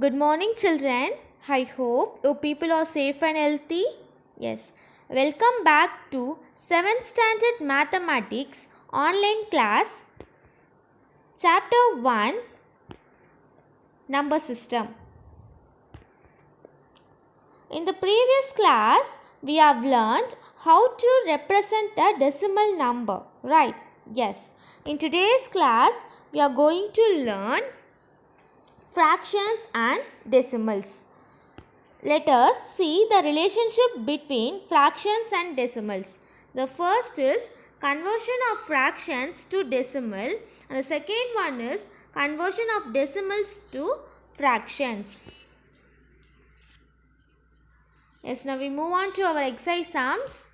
Good morning, children. I hope you people are safe and healthy. Yes. Welcome back to 7th Standard Mathematics online class, Chapter 1, Number System. In the previous class, we have learned how to represent the decimal number, right? Yes. In today's class, we are going to learn fractions and decimals. Let us see the relationship between fractions and decimals. The first is conversion of fractions to decimal, and the second one is conversion of decimals to fractions. Yes, now we move on to our exercise sums.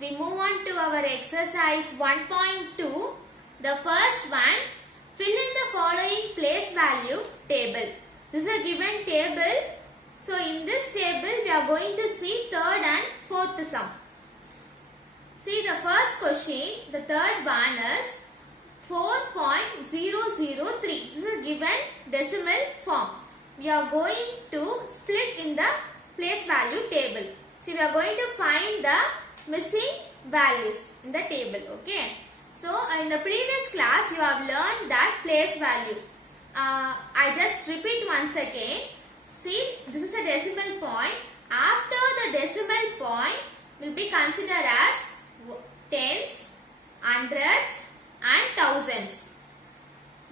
We move on to our exercise 1.2. The first one, fill in the following place value table. This is a given table. So in this table we are going to see third and fourth sum. See the first question, the third one is 4.003. This is a given decimal form. We are going to split in the place value table. See, we are going to find the missing values in the table. Okay. So in the previous class you have learned that place value. I just repeat once again. See, this is a decimal point. After the decimal point will be considered as tens, hundreds and thousands.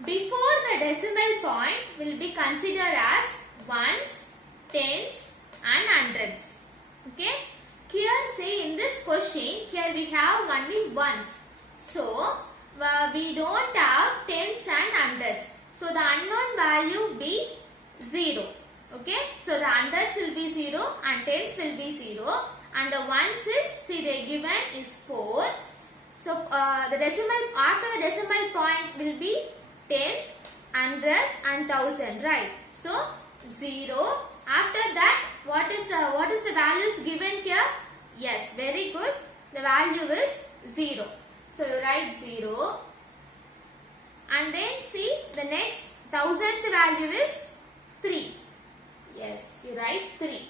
Before the decimal point will be considered as ones, tens and hundreds. Okay. Here say in this question, here we have only ones. So, we don't have tens and hundreds. So, the unknown value be 0. Okay. So, the hundreds will be 0 and tens will be 0. And the ones is, see the given is 4. So, the decimal, after the decimal point will be 10, 100 and 1000, right? So, 0. After that, what is the values given here? Yes, very good. The value is 0. So, you write 0. And then see the next 1000th value is 3. Yes, you write 3.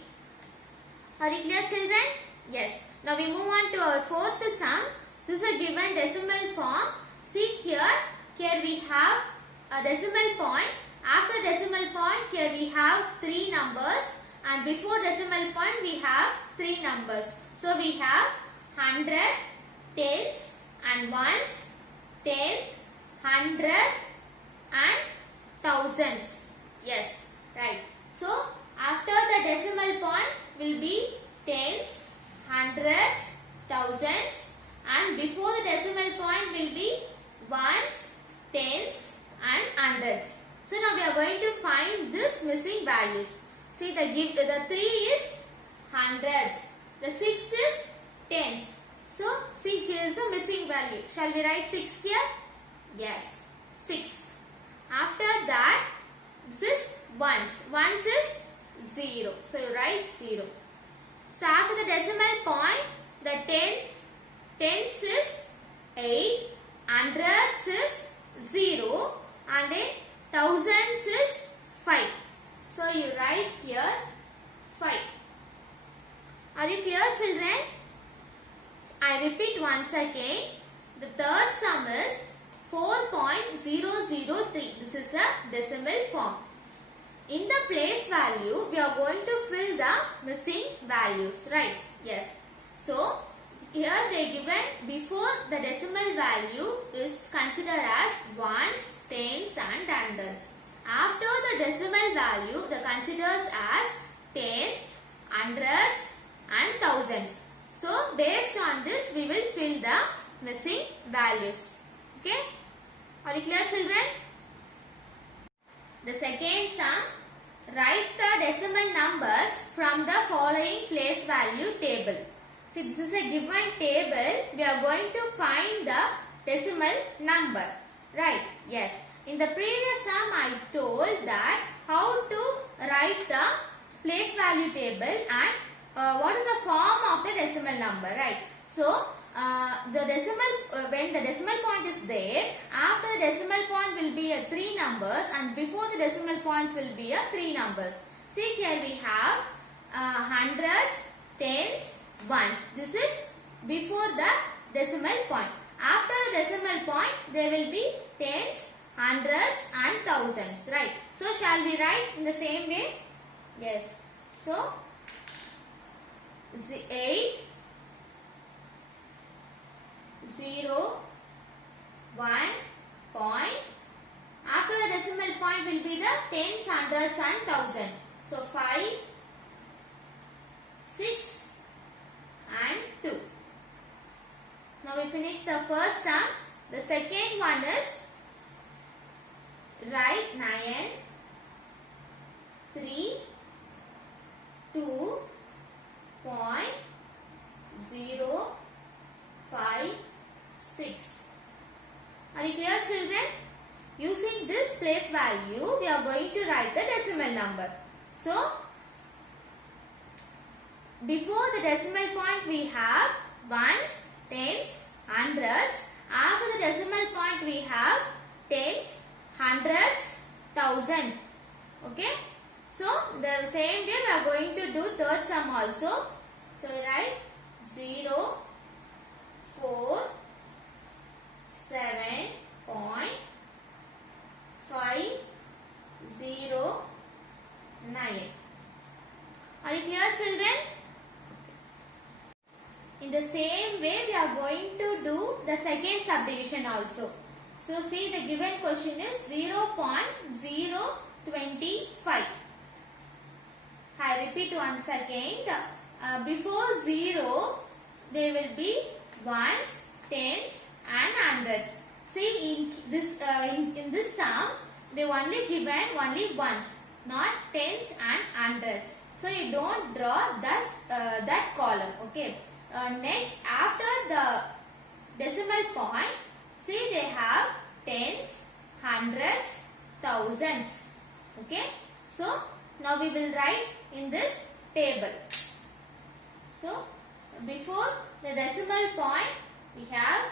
Are you clear, children? Yes. Now, we move on to our fourth sum. This is a given decimal form. See here we have a decimal point. After decimal point, here we have 3 numbers. And before decimal point, we have 3 numbers. So, we have 100, tens and ones, tenth, hundredth and thousands. Yes, right. So, after the decimal point will be tens, hundreds, thousands, and before the decimal point will be ones, tens and hundreds. So, now we are going to find this missing values. See, the 3 is hundreds, the 6 is tens. So, see, here is the missing value. Shall we write 6 here? Yes, 6. After that, this is ones. Ones is 0. So, you write 0. So, after the decimal point, the tens is 8, hundreds is 0 and then thousands is 5. So, you write here 5. Are you clear, children? I repeat once again. The third sum is 4.003. This is a decimal form. In the place value, we are going to fill the missing values, right? Yes. So, here they given before the decimal value is considered as ones, tens and hundreds. After the decimal value, the considers as tens, hundreds and thousands. So, based on this, we will fill the missing values. Okay? Are you clear, children? The second sum, write the decimal numbers from the following place value table. See, this is a given table. We are going to find the decimal number. Right? Yes. In the previous sum, I told that how to write the place value table and what is the form of the decimal number, right? So, when the decimal point is there, after the decimal point will be a 3 numbers and before the decimal points will be a 3 numbers. See here we have hundreds, tens, ones. This is before the decimal point. After the decimal point there will be tens, hundreds and thousands, right? So shall we write in the same way? Yes. So 8, 0, 1 point. After the decimal point will be the tens, hundreds and thousand. So 5, 6 and 2. Now we finish the first sum. The second one is write 9, 3, 2, 0, 5, 6. Are you clear, children? Using this place value, we are going to write the decimal number. So, before the decimal point we have ones, tens, hundreds. After the decimal point we have tens, hundreds, thousand. Okay? So, the same way we are going to do third sum also. So, write 0, 4, 7.50, 9. Are you clear, children? In the same way, we are going to do the second subdivision also. So, see the given question is 0.025. I repeat once again. Before 0, there will be ones, tens and hundreds. See in this sum, they only given only ones, not tens and hundreds. So you don't draw that column. Okay. Next, after the decimal point, see they have tens, hundreds, thousands. Okay. So now we will write in this table. So before the decimal point, we have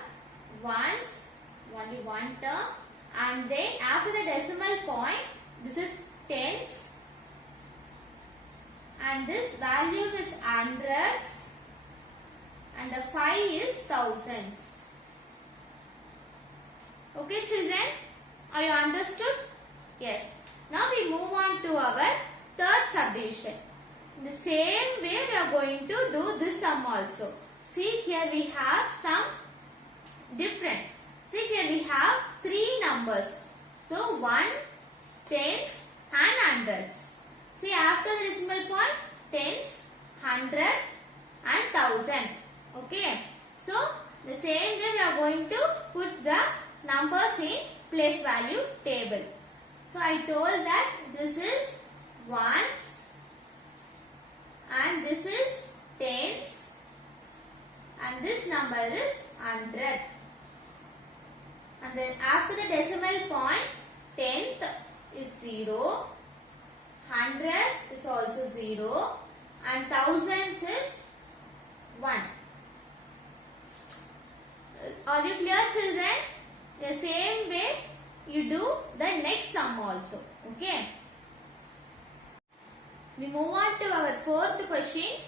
ones, only one term, and then after the decimal point, this is tens, and this value is hundreds, and the 5 is thousands. Okay, children, are you understood? Yes. Now we move on to our third subdivision. In the same way, we are going to do this sum also. See here we have some different. See here we have 3 numbers. So 1, tens and hundreds. See after the decimal point, tens, hundred and thousand. Okay. So the same way we are going to put the numbers in place value table. So I told that this is ones and this is tens and this number is hundred. And then after the decimal point, tenth is 0, hundred is also 0 and thousands is 1. Are you clear, children? The same way you do the next sum also. Okay. We move on to our fourth question.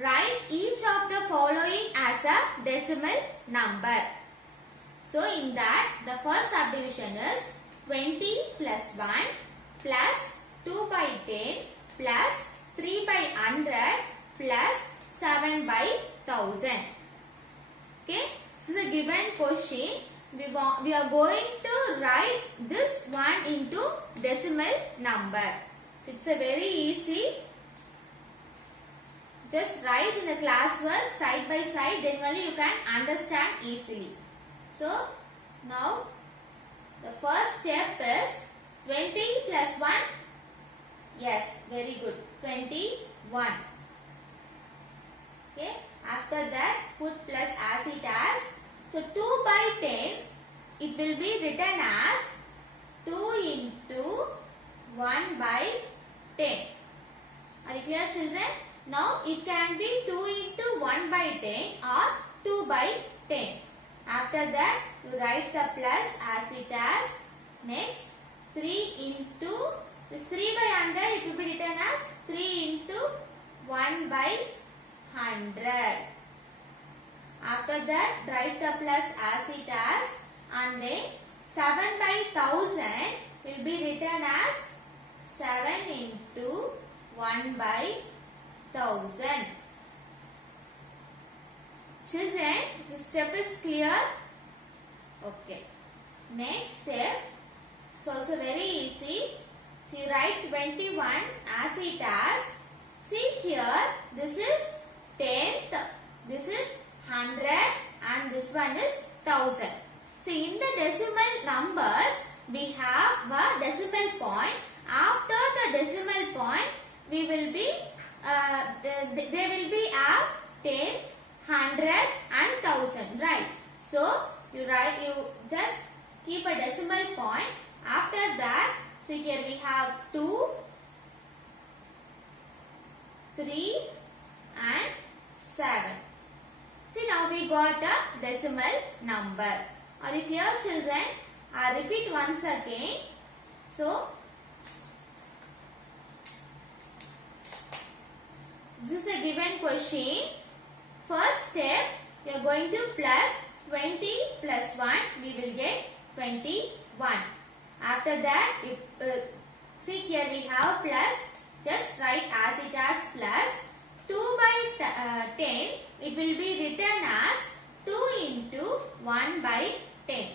Write each of the following as a decimal number. So in that, the first subdivision is 20 plus 1 plus 2 by 10 plus 3 by 100 plus 7 by 1000. Okay. This is a given question. We are going to write this one into decimal number. So it's a very easy. Just write in the classwork side by side, then only you can understand easily. So now the first step is 20 plus 1. Yes, very good. 21. Okay. After that, put plus as it as. So 2 by 10, it will be written as 2 into 1 by 10. Are you clear, children? Now it can be 2 into 1 by 10 or 2 by 10. After that, you write the plus as it as. Next, 3 into, this 3 by 100, it will be written as 3 into 1 by 100. After that, write the plus as it as, and then 7 by 1000 will be written as 7 into 1 by 1000. Children, this step is clear? Okay. Next step is also very easy. So you write 21 as it as. See here, this is 10th, this is 100 and this one is 1000. So in the decimal numbers, we have a decimal point. After the decimal point, we will be, there will be a 10, 100 and 1000, right? So you just keep a decimal point. After that, see here we have 2, 3 and 7. See, now we got a decimal number. Are you clear, children? I repeat once again. So this is a given question. First step, you are going to plus 20 plus 1, we will get 21. After that, see here we have plus, just write as it as plus. 2 by 10, it will be written as 2 into 1 by 10.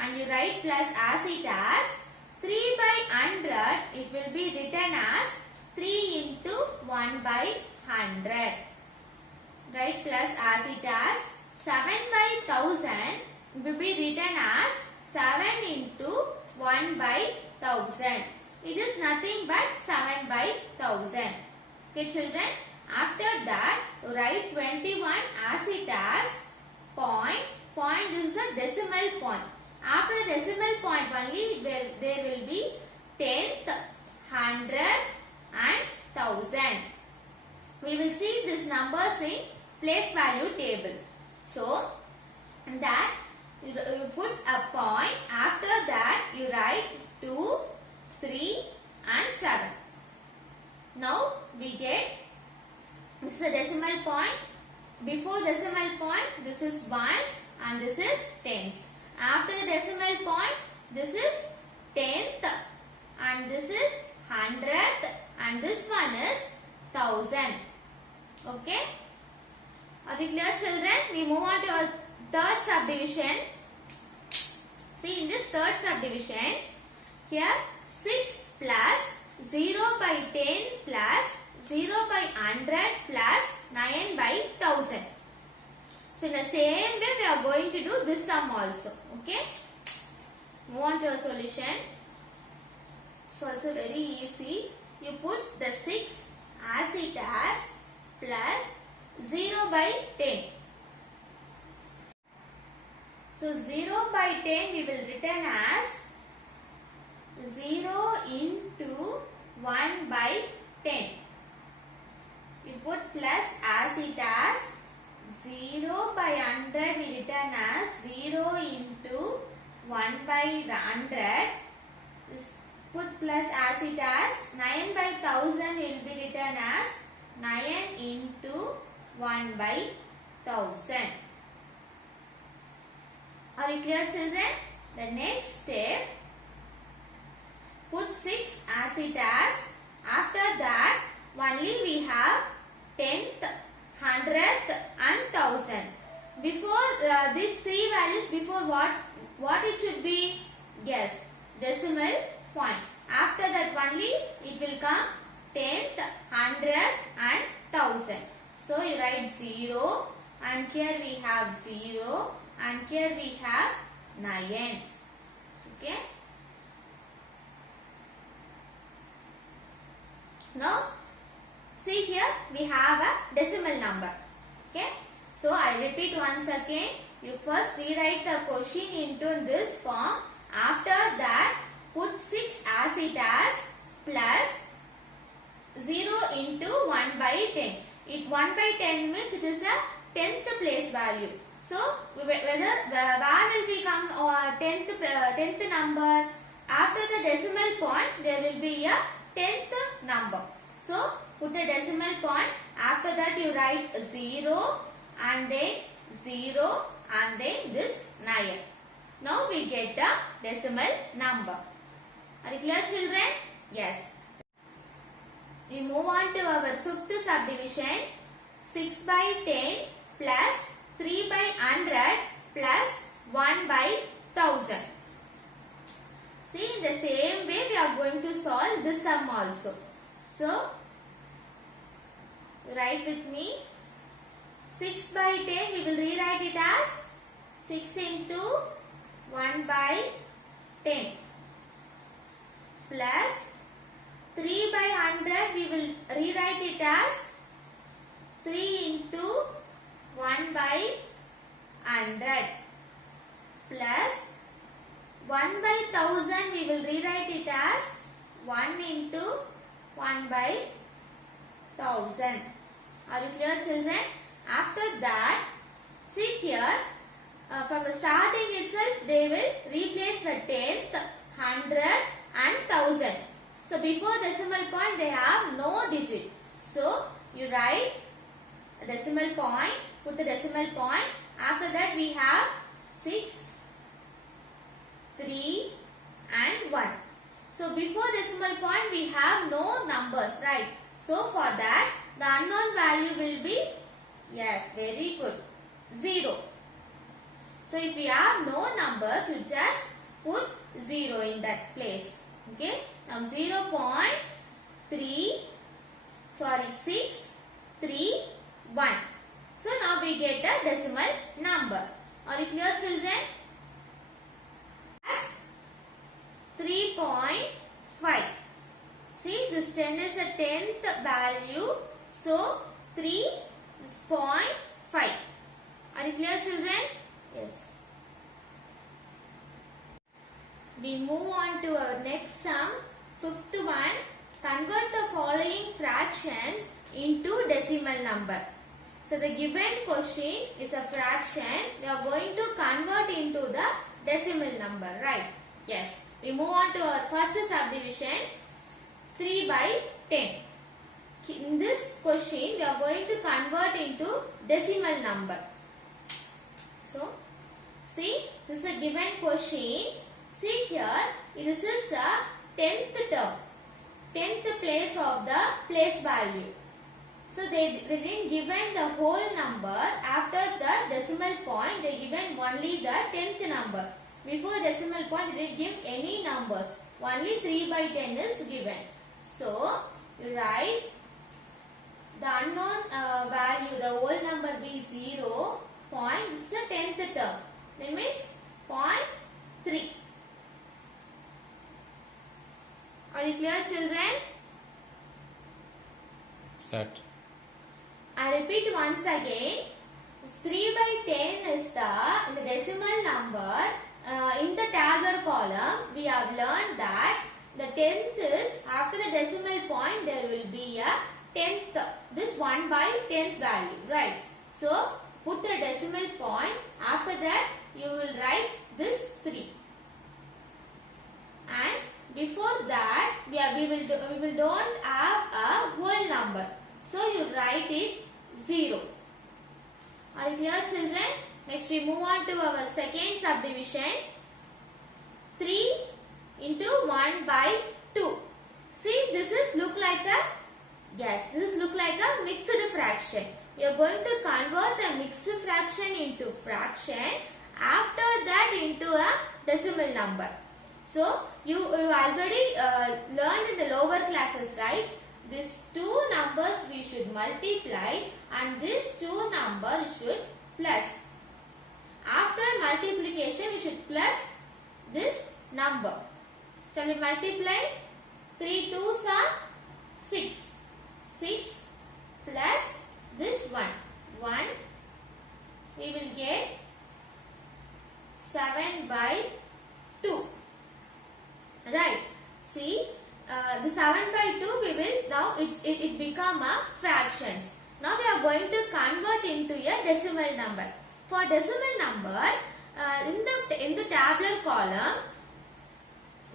And you write plus as it as 3 by 100, it will be written as 3 into 1 by 100. Write plus as it as 7 by 1000 will be written as 7 into 1 by 1000. It is nothing but 7 by 1000. Okay, children. After that, write 21 as it as point. Point is a decimal point. After the decimal point only, there will be 10th, 100 and 1000. We will see these numbers in place value table. So, that you put a point. After that, you write 2, 3 and 7. Now, we get, this is a decimal point. Before decimal point, this is ones and this is tens. After the decimal point, this is 10th and this is 100th and this one is 1000. Okay? Are we clear, children? We move on to our third subdivision. See, in this third subdivision, here 6 plus 0 by 10 plus 0 by 100 plus 9 by 1000. So, in the same way, we are going to do this sum also. Okay? Move on to a solution. So, also very easy. You put the 6 as it as plus 0 by 10. So, 0 by 10 we will return as 0 into 1 by 10. You put plus as it as 0 by 100 we return as 0 into 1 by 100. Put plus as it as 9 by 1000 will be written as 9 into 1 by 1000. Are you clear, children? The next step, put 6 as it as. After that, only we have 10th, 100th and 1000. Before these three values, before what it should be? Yes, decimal point. After that only it will come 10th, 100th and 1000. So you write 0 and here we have 0 and here we have 9. Okay. Now see here we have a decimal number. Okay. So I repeat once again. You first rewrite the question into this form. After that put 6 as it as plus 0 into 1 by 10. 1 by 10 means it is a 10th place value. So where will become 10th number? After the decimal point there will be a 10th number. So put a decimal point. After that you write 0 and then 0 and then this 9. Now we get the decimal number. Are you clear, children? Yes. We move on to our 5th subdivision. 6 by 10 plus 3 by 100 plus 1 by 1000. See, in the same way we are going to solve this sum also. So, write with me. 6 by 10 we will rewrite it as 6 into 1 by 10 plus 3 by 100 we will rewrite it as 3 into 1 by 100 plus 1 by 1000 we will rewrite it as 1 into 1 by 1000. Are you clear, children? After that, see here, from the starting itself they will replace the 10th, 100 and 1000. So before decimal point they have no digit. So you write a decimal point, put the decimal point. After that we have 6, 3 and 1. So before decimal point we have no numbers, right? So for that the unknown value will be, yes, very good, 0. So if we have no numbers, you just put 0 in that place. Okay. Now 6, 3, 1. So now we get a decimal number. Are you clear, children? As 3.5. See, this 10 is a 10th value. So 3 is 0.5. Are you clear, children? Yes. We move on to our next sum. 5th one. Convert the following fractions into decimal number. So the given question is a fraction. We are going to convert into the decimal number, right? Yes. We move on to our first subdivision. 3 by 10. In this question, we are going to convert into decimal number. So, see, this is a given question. See here, this is a 10th term, 10th place of the place value. So, they didn't given the whole number. After the decimal point, they given only the 10th number. Before decimal point, they didn't give any numbers. Only 3 by 10 is given. So, you write the unknown value, the whole number be 0. This is the 10th term. That means 0.3. Are you clear, children? Start. I repeat once again. 3 by 10 is the decimal number. In the tabular column, we have learned that the 10th is, after the decimal point, there will be a 10th, this 1 by 10th value, right? So, put the decimal point. After that, you will write this 3. And before that, we will don't have a whole number. So, you write it 0. Are you clear, children? Next, we move on to our second subdivision. 3 into 1 by 2. See, this is look like a, yes, this is look like a mixed fraction. We are going to convert the mixed fraction into fraction. After that into a decimal number. So, you already learned in the lower classes, right? These two numbers we should multiply and these two numbers should plus. After multiplication, we should plus this number. Shall we multiply? 3 2s are 6. 6 plus this one. 1. We will get 7 by 2. Right. See, the 7 by 2 we will, now it become a fractions. Now we are going to convert into a decimal number. For decimal number, in the tabular column,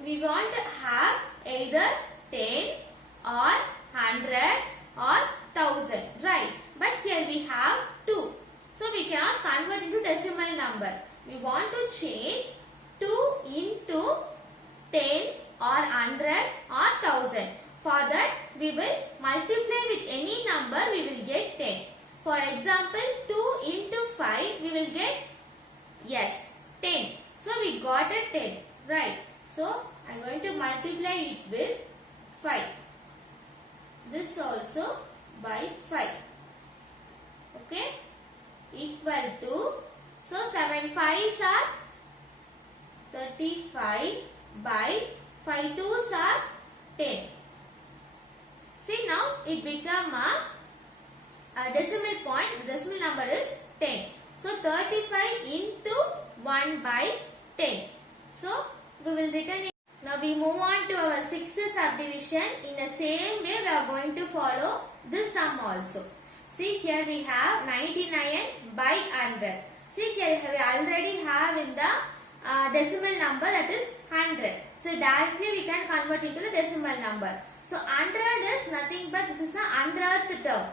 we want to have either 10 or 100 or 1000, right? But here we have 2. So we cannot convert into decimal number. We want to change 2 into 10 or 100 or 1000. For that, we will multiply with any number, we will get 10. For example, 2 into 5, we will get, yes, 10. So we got a 10, right? So I am going to multiply it with 5. This also by 5. Okay? Equal to, so 7 5s are 35 by 5 2s are 10. See, now it become a decimal point. The decimal number is 10. So 35 into 1 by 10. So we will return it. Now we move on to our sixth subdivision. In the same way, we are going to follow this sum also. See, here we have 99 by 100. See, here we already have in the decimal number, that is 100. So directly we can convert into the decimal number. So 100 is nothing but this is a 100th term.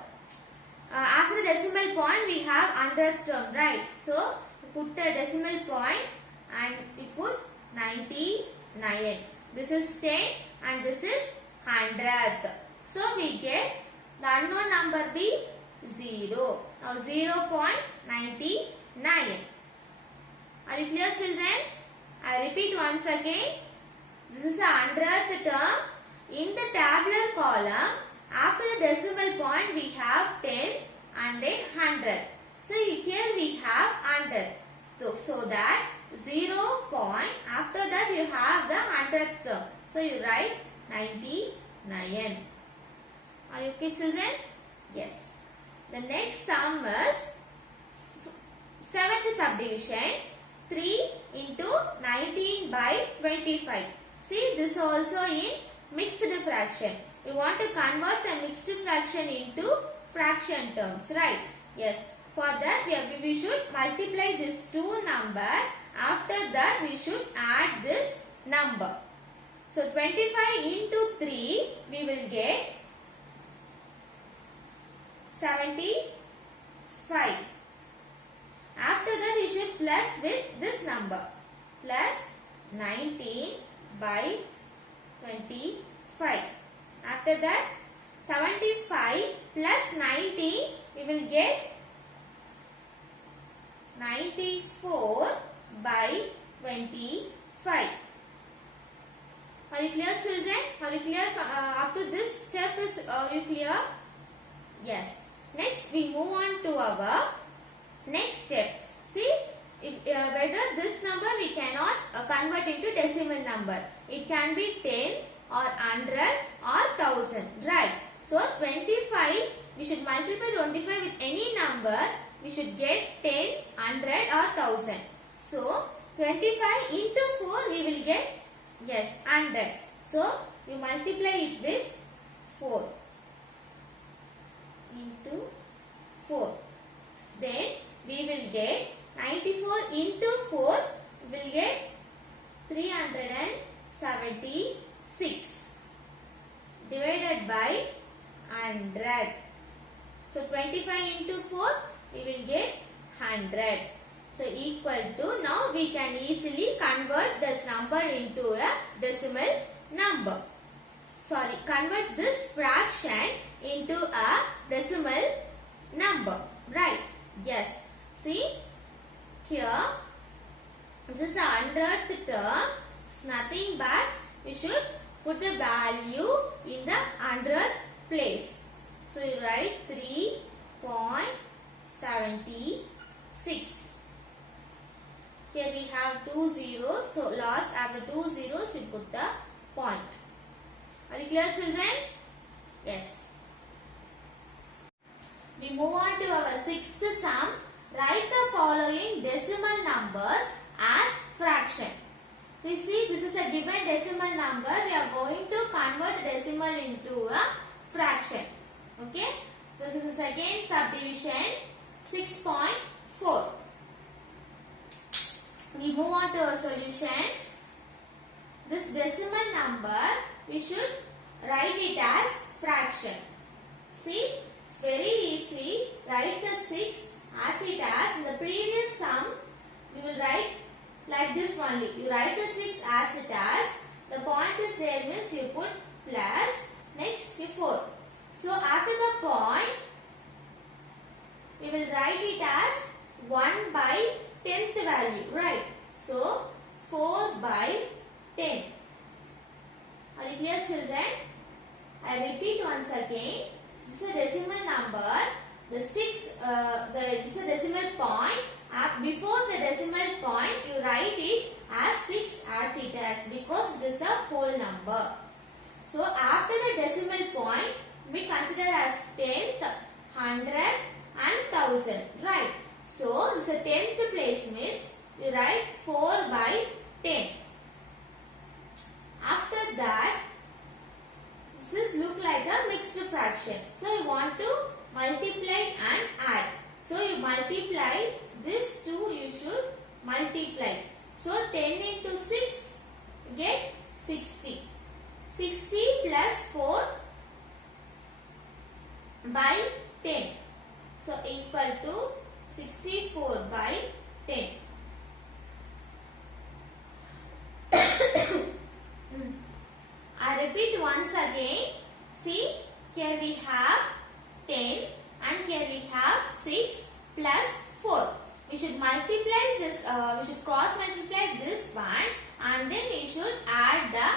After the decimal point we have 100th term, right? So put the decimal point and we put 99. This is 10 and this is 100th. So we get the unknown number be 0. Now 0.99. Are you clear, children? I repeat once again. This is a 100th term. In the tabular column, after the decimal point we have 10 and then 100. So here we have 100. So that 0 point, after that you have the 100th term. So you write 99. Are you okay, children? Yes. The next sum is 7th subdivision. 3 into 19 by 25. See, this also in mixed fraction. We want to convert the mixed fraction into fraction terms, right? Yes. For that, we should multiply this two number. After that, we should add this number. So 25 into 3, we will get 75. After that, we should plus with this number. Plus 19 by 25. After that, 75 plus 19, we will get 94 by 25. Are you clear, children? Are you clear? Up to this step are you clear? Yes. Next, we move on to our next step. See, whether this number we cannot convert into decimal number. It can be 10 or 100 or 1000, right? So 25, we should multiply 25 with any number. We should get 10, 100 or 1000. So 25 into 4, we will get, yes, 100. So you multiply it with 4 into 4. Then we will get 94 into 4, we will get 376 divided by 100. So 25 into 4, we will get 100. So equal to, now we can easily convert this number into a decimal number. Sorry, convert this fraction into a decimal number, right? Yes. See, here, this is a 100th term. It's nothing but we should put the value in the 100th place. So you write 3.76. Here we have 2 zeros. So last after 2 zeros, we put the point. Are you clear, children? Yes. We move on to our sixth sum. Write the following decimal numbers as fraction. You see, this is a given decimal number. We are going to convert decimal into a fraction. Okay. This is the second subdivision, 6.4. we move on to our solution. This decimal number, we should write it as fraction. See, it's very easy. Write the 6 as it as. In the previous sum, you will write like this only. You write the 6 as it as. The point is there means you put plus. Next, 4. So, after the point, we will write it as 1 by 10th value, right? So, 4 by 10. Are you clear, children? I repeat once again. This is a decimal number. The 6, this is a decimal point. Before the decimal point, you write it as 6 as it is because it is a whole number. So, after the decimal point, we consider as 10th, 100th and 1000, right? So, this is a 10th place means you write 4 by 10. After that, this is look like a mixed fraction. So, you want to multiply and add. So, you multiply this 2, you should multiply. So, 10 into 6, you get 60. 60 plus 4 by 10. So, equal to 64 by 10. I repeat once again. See, here we have 10 and here we have 6 plus 4. We should multiply this, we should cross multiply this one and then we should add the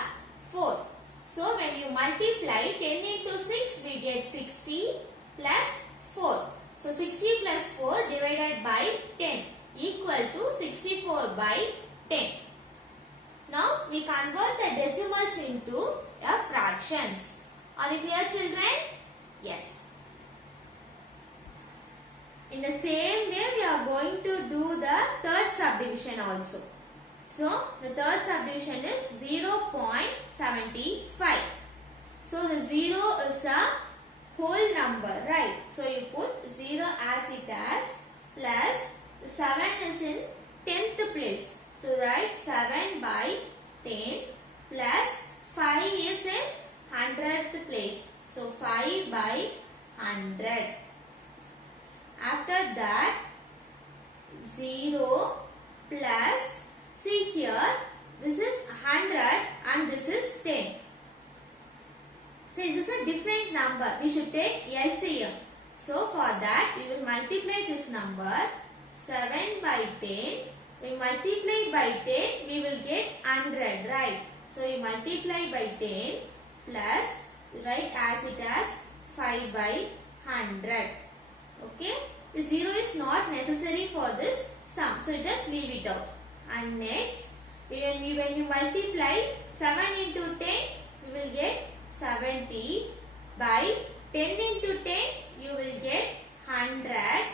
4. So, when you multiply 10 into 6, we get 60 plus 4. So, 60 plus 4 divided by 10 equal to 64 by 10. Now, we convert the decimals into a fractions. Are you clear, children? Yes. In the same way, we are going to do the third subdivision also. So, the third subdivision is 0.75. So, the 0 is a whole number, right? So, you put 0 as it as plus the 7 is in 10th place. So, write 7 by 10 plus 5 is in 100th place. So, 5 by 100. After that, 0 plus, see here, this is 100 and this is 10. So, this is a different number. We should take LCM. So, for that, we will multiply this number 7 by 10. We multiply by 10, we will get 100, right? So, we multiply by 10 plus, write as it as 5 by 100. Okay? The 0 is not necessary for this sum. So, just leave it out. And next, when you multiply 7 into 10, you will get 70 by 10 into 10, you will get 100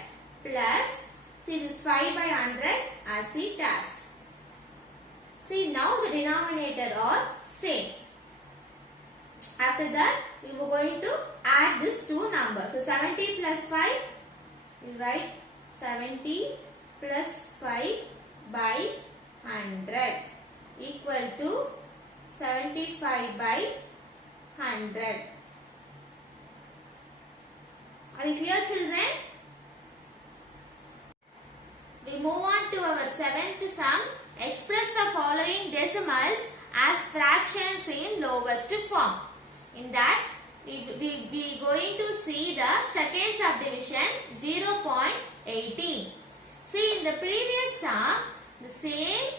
plus, see this 5 by 100 as it as. See, now the denominator are same. After that, we are going to add these two numbers. So, 70 plus 5, you write 70 plus 5 by 100 equal to 75 by 100. Are you clear, children? We move on to our 7th sum. Express the following decimals as fractions in lowest form. In that, we going to see the second subdivision 0.18. See, in the previous sum, the same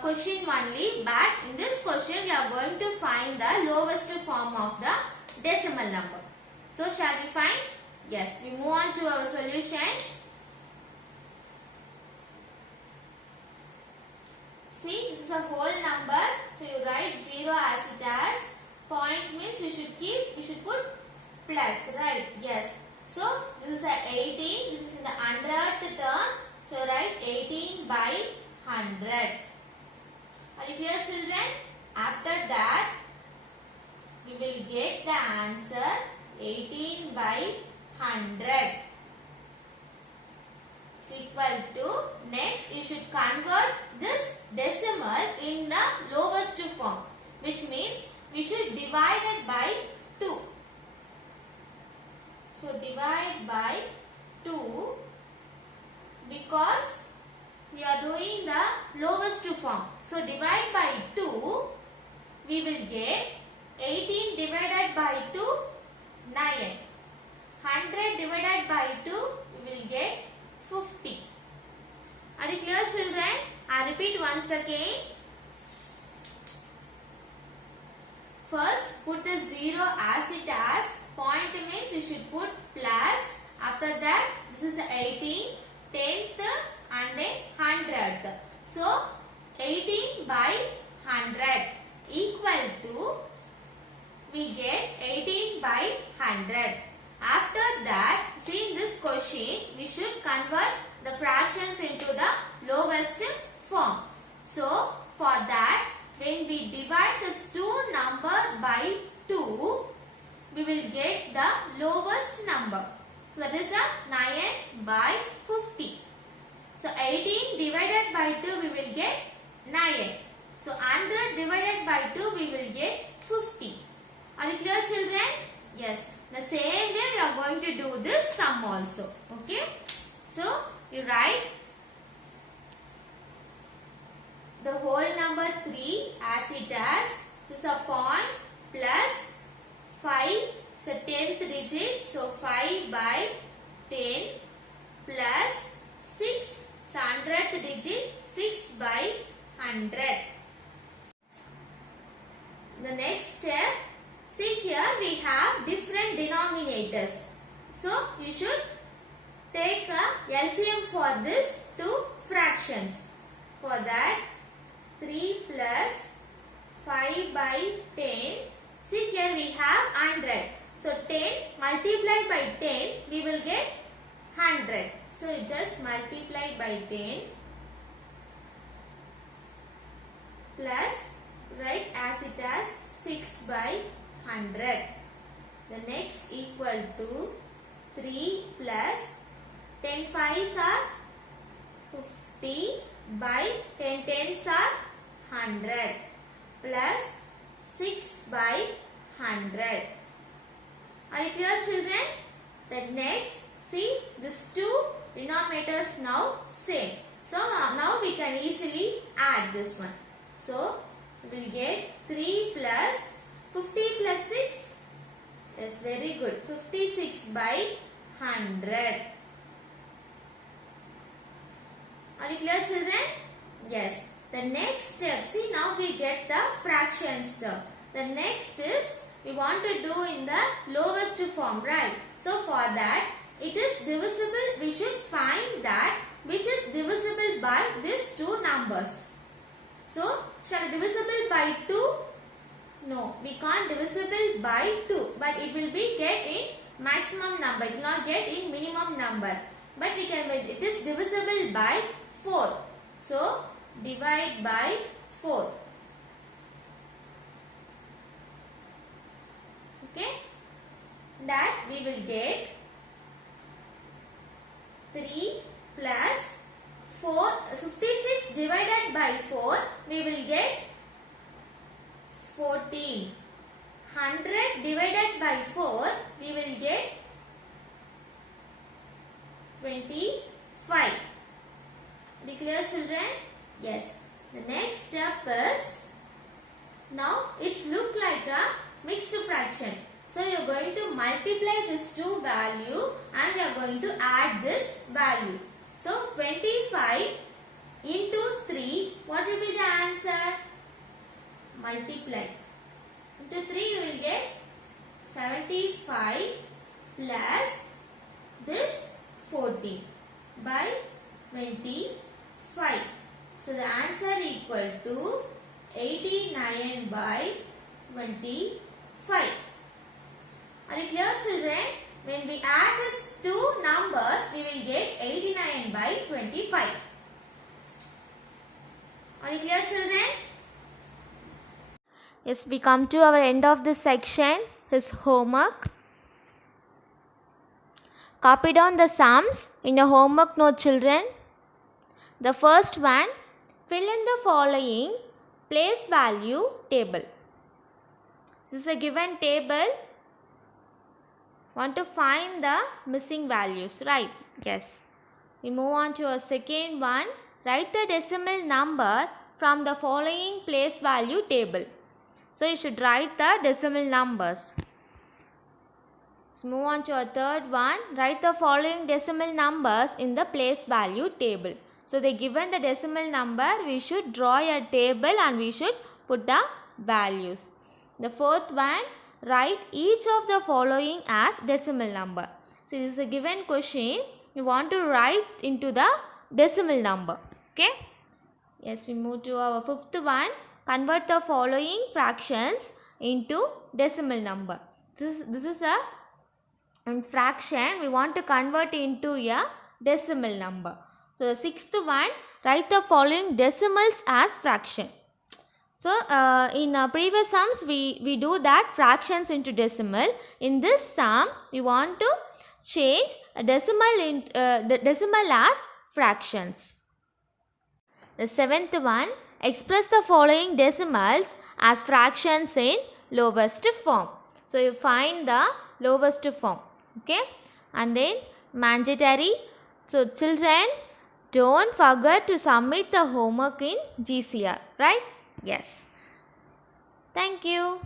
question only, but in this question we are going to find the lowest form of the decimal number. So, shall we find? Yes, we move on to our solution. See, this is a whole number. So, you write 0 as it as. Point means you should put plus, right? Yes. So, this is a 18. This is in the 100th term. So, write 18 by 100. Are you clear, children? After that, we will get the answer 18 by 100. is equal to, next you should convert this decimal in the lowest form, which means we should divide it by 2. So divide by 2 because we are doing the lowest form. So divide by 2, we will get 18 divided by 2, 9. 100 divided by 2, we will get 50. Are you clear, children? I repeat once again. First, put the 0 as it has. Point means you should put plus. After that, this is 18, 10th and then 100th. So, 18 by 100 equal to, we get 18 by 100. After that, see in this question, we should convert the fractions into the lowest form. So, for that, when we divide this two number by 2, we will get the lowest number. So, that is a 9 by 50. So, 18 divided by 2, we will get 9. So, 100 divided by 2, we will get 50. Are you clear, children? Yes. The same way we are going to do this sum also. Okay. So, you write the whole number 3 as it has. This is a point plus 5. It's a 10th digit. So, 5 by 10 plus 6. It's a 100th digit. 6 by 100. The next step. See here we have different denominators. So you should take a LCM for this two fractions. For that 3 plus 5 by 10. See here we have 100. So 10 multiplied by 10 we will get 100. So you just multiply by 10 plus write as it as 6 by 100. The next equal to 3 plus 10 5s are 50 by 10 10s are 100 plus 6 by 100. Are you clear, children? The next, see these two denominators now same. So now we can easily add this one. So we will get 3 plus 50 plus 6 is very good. 56 by 100. Are you clear, children? Yes. The next step, see now we get the fractions term. The next is we want to do in the lowest form, right? So for that, it is divisible. We should find that which is divisible by these two numbers. So shall divisible by 2? No, we can't divisible by 2, but it will be get in maximum number. It will not get in minimum number. But we can, it is divisible by 4. So divide by 4. Okay. That we will get 3 plus 4. 56 divided by 4. We will get 14. 100 divided by 4, we will get 25. Declare, children? Yes. The next step is, now it's look like a mixed fraction. So you are going to multiply this two value and we are going to add this value. So 25 into 3, what will be the answer? Multiply. Into 3 you will get 75 plus this 40 by 25. So the answer equal to 89 by 25. Are you clear, children? When we add these two numbers, we will get 89 by 25. Are you clear, children? Yes, we come to our end of this section, his homework. Copy down the sums in your homework note, children. The first one, fill in the following place value table. This is a given table. Want to find the missing values, right? Yes. We move on to a second one. Write the decimal number from the following place value table. So you should write the decimal numbers. Let's move on to a third one. Write the following decimal numbers in the place value table. So they given the decimal number, we should draw a table and we should put the values. The fourth one, write each of the following as decimal number. So this is a given question. You want to write into the decimal number. Okay. Yes, we move to our fifth one. Convert the following fractions into decimal number. This is a fraction. We want to convert into a decimal number. So the sixth one, write the following decimals as fraction. So in previous sums we do that fractions into decimal. In this sum we want to change a decimal as fractions. The seventh one, express the following decimals as fractions in lowest form. So you find the lowest form. Okay, and then mandatory. So children, don't forget to submit the homework in GCR, right? Yes. Thank you.